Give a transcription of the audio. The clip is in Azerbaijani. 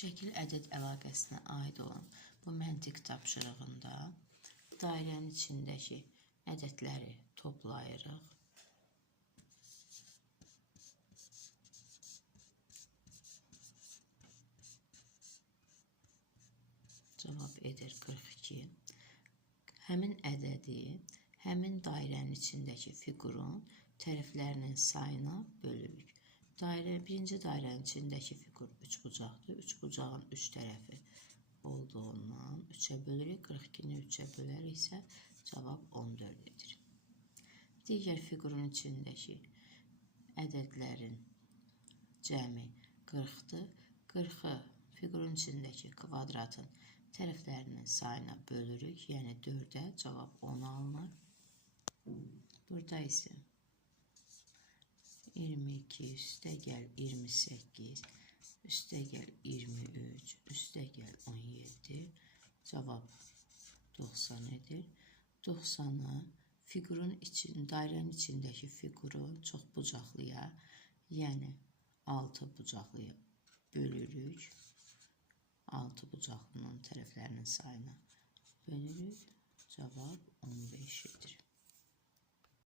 Şəkil ədəd əlaqəsinə aid olan bu məntiq tapşırığında dairənin içindəki ədədləri toplayırıq. Cavab edir 42. Həmin ədədi həmin dairənin içindəki fiqurun tərəflərinin sayına bölürük. Birinci dairənin içindəki fiqur üçbucaqdır. Üçbucağın üç tərəfi olduğundan 3-ə bölürük. 42-ni 3-ə böləriksə cavab 14 edir. Digər fiqurun içindəki ədədlərin cəmi 40-dır. 40-ı fiqurun içindəki kvadratın tərəflərinin sayına bölürük. Yəni 4-ə cavab 10 alınır. Burada isə 22 üstəgəl 28 üstəgəl 23 üstəgəl 17 cavab 90 edir. 90'ı dairənin içindəki fiquru çoxbucaqlıya, yəni 6 bucaqlıya bölürük. 6 bucaqlının tərəflərinin sayına bölürük. Cavab 15 edir.